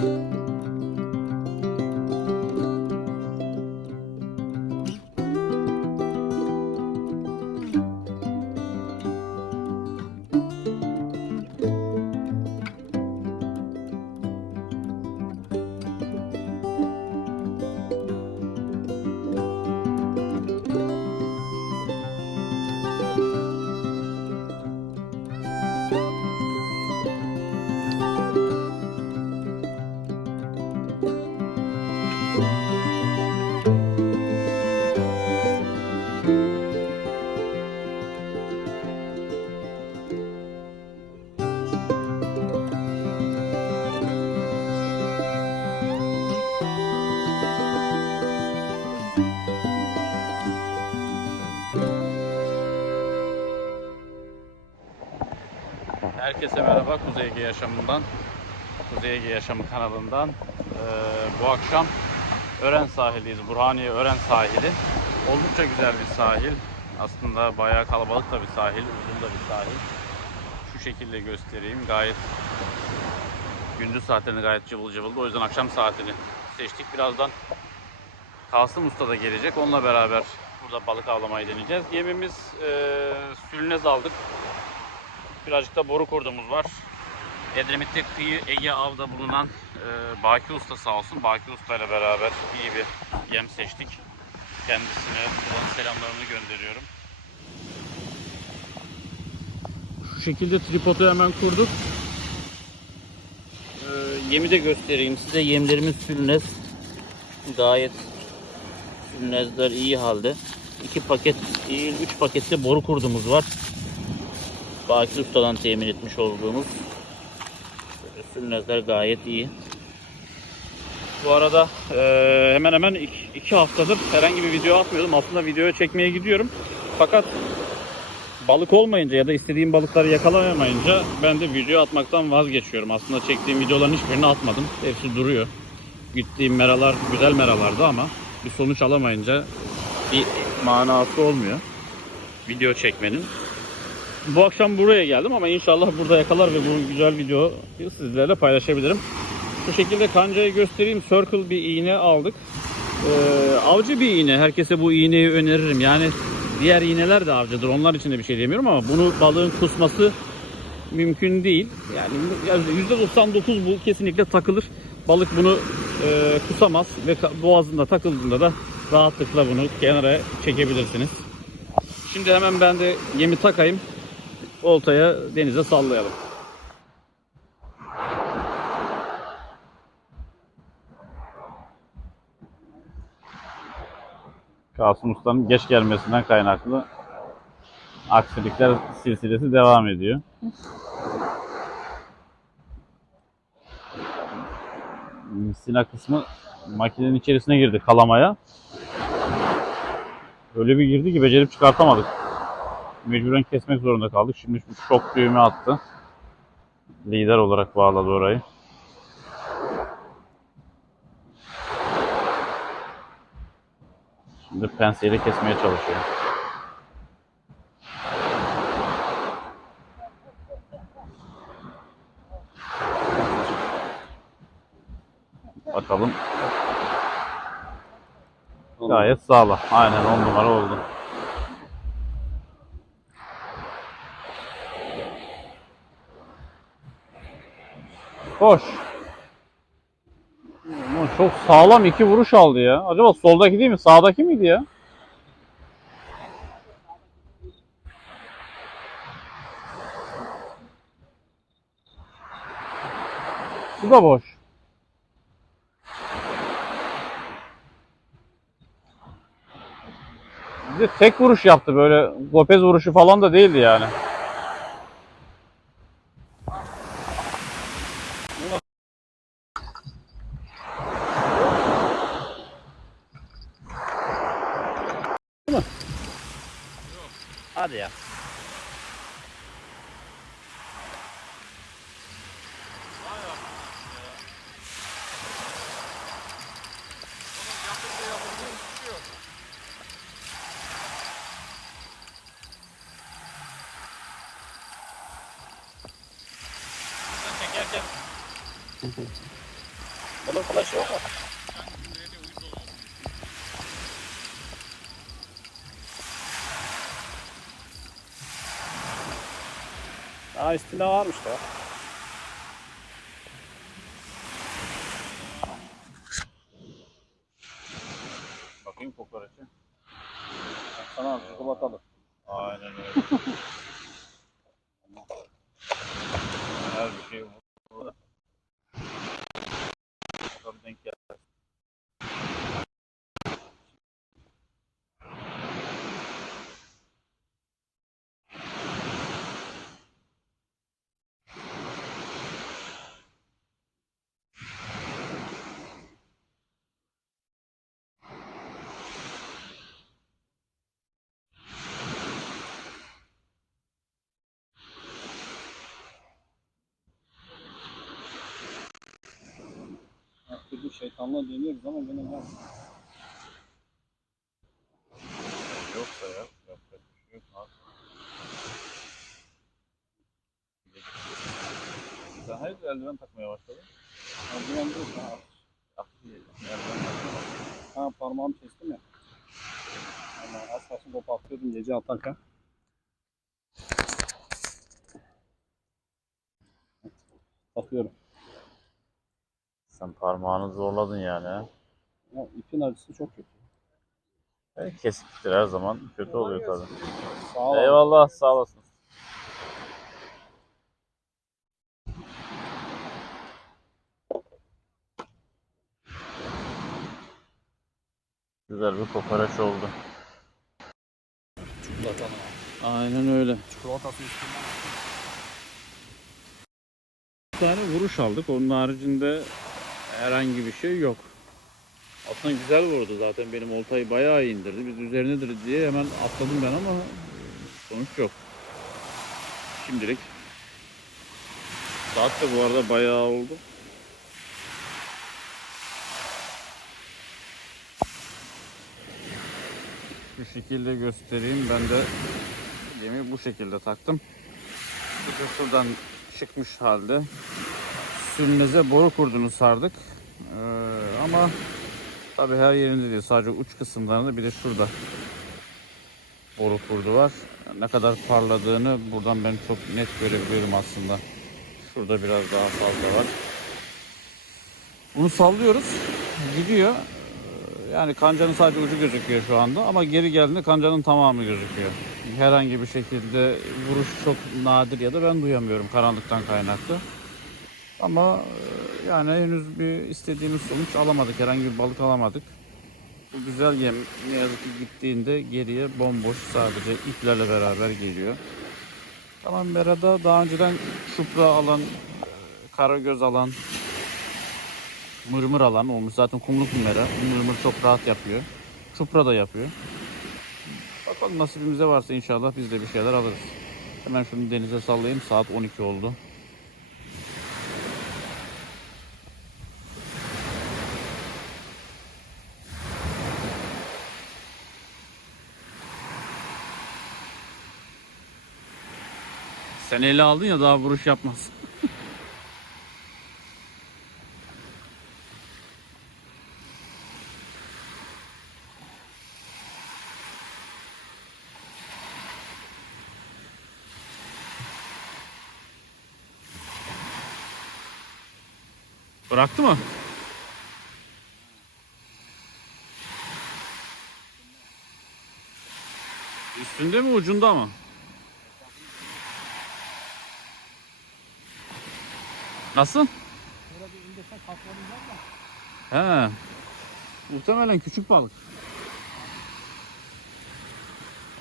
Música Herkese merhaba Kuzey Ege Yaşamı'ndan, Kuzey Ege Yaşamı kanalından. Ee, bu akşam Ören sahildeyiz, Burhaniye Ören sahili. Oldukça güzel bir sahil. Aslında bayağı kalabalık da bir sahil, uzun da bir sahil. Şu şekilde göstereyim. Gayet gündüz saatlerinde gayet cıvıl cıvıldı. O yüzden akşam saatini seçtik. Birazdan Kasım Usta da gelecek. Onunla beraber burada balık avlamayı deneyeceğiz. Yemimiz e, sülnez aldık. Birazcık da boru kurdumuz var. Edremit'te kıyı Ege avda bulunan e, Baki Usta sağ olsun. Baki Usta ile beraber iyi bir yem seçtik. Kendisine buradan selamlarımı gönderiyorum. Şu şekilde tripodu hemen kurduk. E, yemi de göstereyim size. Yemlerimiz sülnez. Gayet sülnezler iyi halde. İki paket, değil, üç pakette boru kurdumuz var. Bakir Usta'dan temin etmiş olduğumuz sülnezler gayet iyi. Bu arada eee, hemen hemen iki haftadır herhangi bir video atmıyordum. Aslında video çekmeye gidiyorum. Fakat balık olmayınca ya da istediğim balıkları yakalayamayınca ben de video atmaktan vazgeçiyorum. Aslında çektiğim videoların hiçbirini atmadım. Hepsi duruyor. Gittiğim meralar güzel meralardı ama bir sonuç alamayınca bir manası olmuyor video çekmenin. Bu akşam buraya geldim ama inşallah burada yakalar ve bu güzel videoyu sizlerle paylaşabilirim. Şu şekilde kancayı göstereyim. Circle bir iğne aldık. Ee, avcı bir iğne. Herkese bu iğneyi öneririm. Yani diğer iğneler de avcıdır. Onlar için de bir şey demiyorum ama bunu balığın kusması mümkün değil. Yani %99 bu kesinlikle takılır. Balık bunu e, kusamaz ve boğazında takıldığında da rahatlıkla bunu kenara çekebilirsiniz. Şimdi hemen ben de yemi takayım. Oltaya denize sallayalım. Kasım Usta'nın geç gelmesinden kaynaklı aksilikler silsilesi devam ediyor. Misina kısmı makinenin içerisine girdi kalamaya. Öyle bir girdi ki becerip çıkartamadık. Mecburen kesmek zorunda kaldık. Şimdi şok düğümü attı. Lider olarak bağladı orayı. Şimdi penseyle kesmeye çalışıyor. Bakalım. Gayet sağlam. Aynen 10 numara oldu. Koş. Çok sağlam iki vuruş aldı ya. Acaba soldaki değil mi? Sağdaki miydi ya? Bu da boş. Bir de tek vuruş yaptı böyle Lopez vuruşu falan da değildi yani. mı? Yok. Hadi ya. Bunun flaşı yok mu? Aa üstünde varmış da. Bakayım kokoreçe. Sana çikolatalı. Aynen öyle. Her bir şey burada. Bakalım denk gel. Şeytanlığa deniyoruz ama gene var. Yoksa ya. Yapacak bir şey yok. Sen hayırdır eldiven takmaya başladın? Eldiven değil. Aklı eldiven takmaya Ha parmağımı kestim ya. Ama az kalsın kopartıyordum gece atarken. Takıyorum. Sen parmağını zorladın yani. Ya, ipin acısı çok kötü. Evet, kesiktir her zaman kötü oluyor tabii. Sağ ol. Eyvallah sağ olasın. Güzel bir kokoreç oldu. Çikolatalı. Aynen öyle. Çikolatası üstünden. Bir tane vuruş aldık. Onun haricinde herhangi bir şey yok. Aslında güzel vurdu zaten. Benim oltayı bayağı indirdi. Biz üzerinedir diye hemen atladım ben ama sonuç yok. Şimdilik. Saat de bu arada bayağı oldu. Şu şekilde göstereyim. Ben de yemi bu şekilde taktım. Bu da şuradan çıkmış halde. Sürmeze boru kurdunu sardık. Ee, ama tabi her yerinde değil. Sadece uç kısımlarında bir de şurada boru kurdu var. Ne kadar parladığını buradan ben çok net görebiliyorum aslında. Şurada biraz daha fazla var. Bunu sallıyoruz. Gidiyor. Ee, Yani kancanın sadece ucu gözüküyor şu anda ama geri geldiğinde kancanın tamamı gözüküyor. Herhangi bir şekilde vuruş çok nadir ya da ben duyamıyorum karanlıktan kaynaklı. Ama e, yani henüz bir istediğimiz sonuç alamadık. Herhangi bir balık alamadık. Bu güzel yem ne yazık ki gittiğinde geriye bomboş sadece iplerle beraber geliyor. Tamam Mera'da daha önceden çupra alan, e, karagöz alan, mırmır alan olmuş. Zaten kumluk bir mera. Mırmır çok rahat yapıyor. Çupra da yapıyor. Bakalım nasibimize varsa inşallah biz de bir şeyler alırız. Hemen şunu denize sallayayım. Saat 12 oldu. Sen ele aldın ya daha vuruş yapmaz. Bıraktı mı? Üstünde mi ucunda mı? Nasıl? Böyle bir indirsen katlanacak da. He. Muhtemelen küçük balık.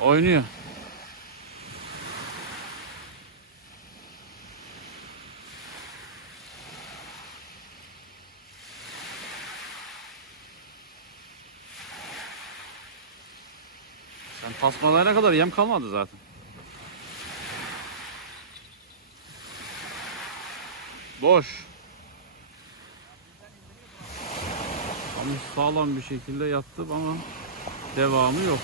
Oynuyor. Sen tasmalayana kadar yem kalmadı zaten. Boş. Ama sağlam bir şekilde yattım ama devamı yok.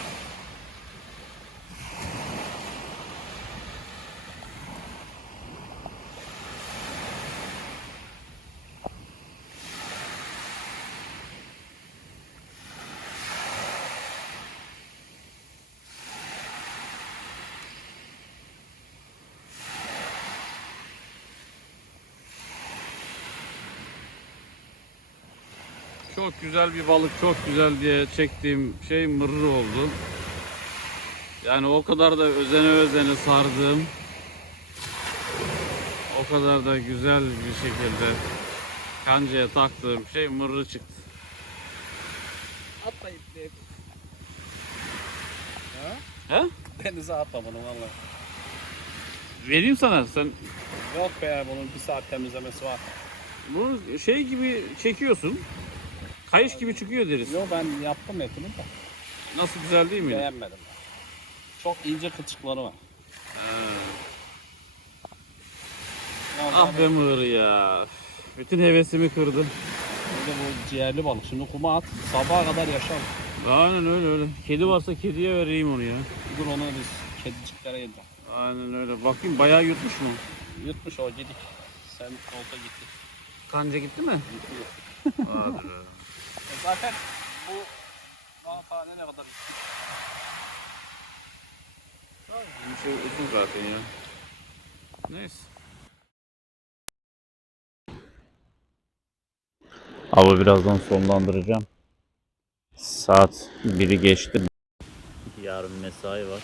Çok güzel bir balık, çok güzel diye çektiğim şey mırrı oldu. Yani o kadar da özene özene sardığım, o kadar da güzel bir şekilde kancaya taktığım şey mırrı çıktı. Atla ipli. He? Denize atla bunu valla. Vereyim sana. Sen Yok be ya bunun bir saat temizlemesi var. bunu şey gibi çekiyorsun. Kayış gibi çıkıyor deriz. Yok ben yaptım etini de Nasıl güzel değil mi? beğenmedim. Çok ince kılçıkları var. Ah be mığır ya. Bütün hevesimi kırdın. De bu ciğerli balık. Şimdi kuma at. Sabaha kadar yaşar. Aynen öyle öyle. Kedi varsa kediye vereyim onu ya. Dur onu biz kediciklere yedireceğim. Aynen öyle. Bakayım bayağı yutmuş mu? Yutmuş o gedik. Sen olta gitti. Kanca gitti mi? Gitti. Hadi be. Zaten bu tane ne kadar gitti? Bu şey uzun zaten ya. Neyse. Avı birazdan sonlandıracağım. Saat 1'i geçti. Yarın mesai var.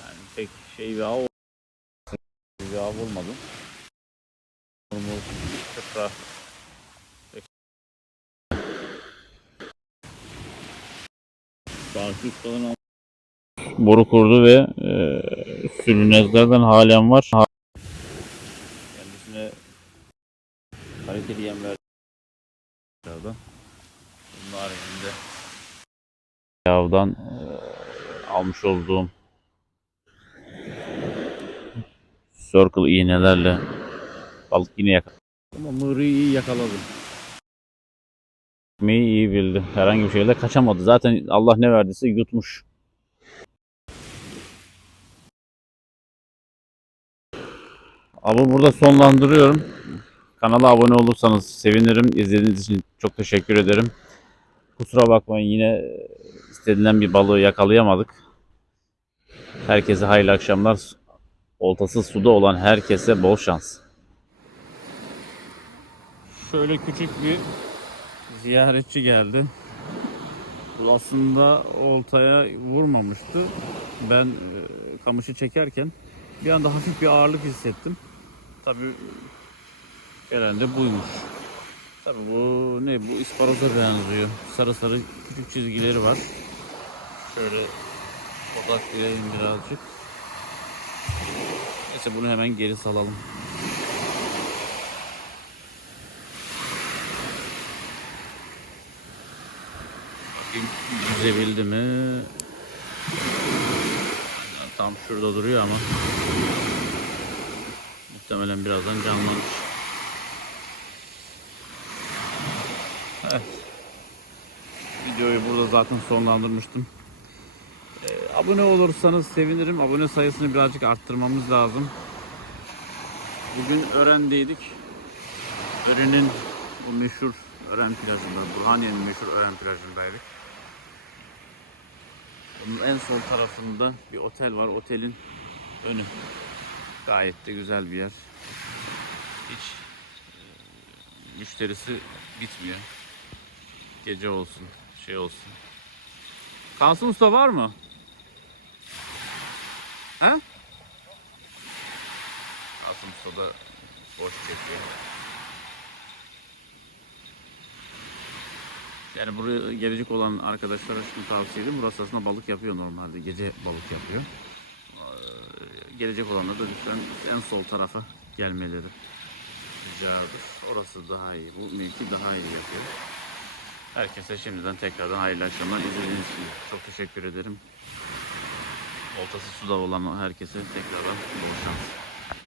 Yani pek şey bir av bir av olmadı. Durumumuz Barkı ustaların boru kurdu ve e, sürünezlerden halen var. Kendisine kaliteli yem verdi. Bunun haricinde yavdan e, almış olduğum circle iğnelerle balık yine yakaladım. Ama mırıyı iyi yakaladım. Ekmeği iyi bildi. Herhangi bir şeyle kaçamadı. Zaten Allah ne verdiyse yutmuş. Abi burada sonlandırıyorum. Kanala abone olursanız sevinirim. İzlediğiniz için çok teşekkür ederim. Kusura bakmayın yine istenilen bir balığı yakalayamadık. Herkese hayırlı akşamlar. Oltası suda olan herkese bol şans. Şöyle küçük bir ziyaretçi geldi. Bu aslında oltaya vurmamıştı. Ben e, kamışı çekerken bir anda hafif bir ağırlık hissettim. Tabii gelen de buymuş. Tabii bu ne bu isparoza benziyor. Sarı sarı küçük çizgileri var. Şöyle odaklayayım birazcık. Neyse bunu hemen geri salalım. Yüzebildi mi? Tam şurada duruyor ama muhtemelen birazdan canlanır. Evet. Videoyu burada zaten sonlandırmıştım. Ee, abone olursanız sevinirim. Abone sayısını birazcık arttırmamız lazım. Bugün Ören'deydik. Ören'in bu meşhur Ören plajında, Burhaniye'nin meşhur Ören plajındaydık. Onun en sol tarafında bir otel var. Otelin önü. Gayet de güzel bir yer. Hiç e, müşterisi bitmiyor. Gece olsun, şey olsun. Kasım Usta var mı? He? Kasım Usta da boş çekiyor. Yani buraya gelecek olan arkadaşlara şunu tavsiye edeyim. Burası aslında balık yapıyor normalde. Gece balık yapıyor. Ee, Gelecek olanlar da lütfen en sol tarafa gelmeleri ricadır. Orası daha iyi. Bu mevki daha iyi yapıyor. Herkese şimdiden tekrardan hayırlı akşamlar. İzlediğiniz için çok teşekkür ederim. Oltası suda olan herkese tekrardan bol şans.